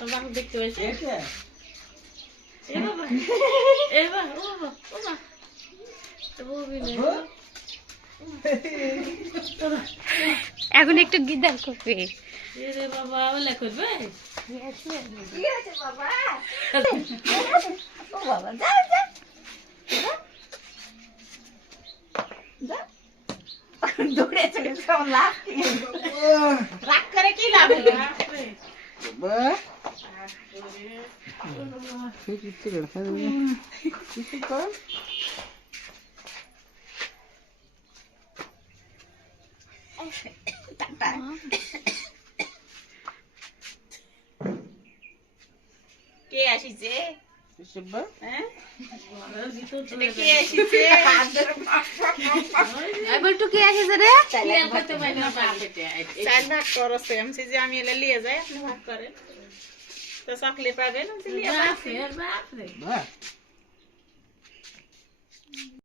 বাবা দেখতে পাইছে এ বাবা এ বাবা ও বাবা ও মা তো বউবিলে এখন একটু গিদার করবে এ রে বাবা বলে করবে কি হয়েছে বাবা ও বাবা যা যা যা দৌড়ে চলে সব লাভ রাগ করে কি লাভ হলো কে আসিছে হ্যাঁ কে আসিছে বলটু কে আসিছে রে চার ভাগ করছে আমি এলে লিয়ে যাই আপনি ভাগ করেন তো চকলেট পাবেন বাপ রে বাপ রে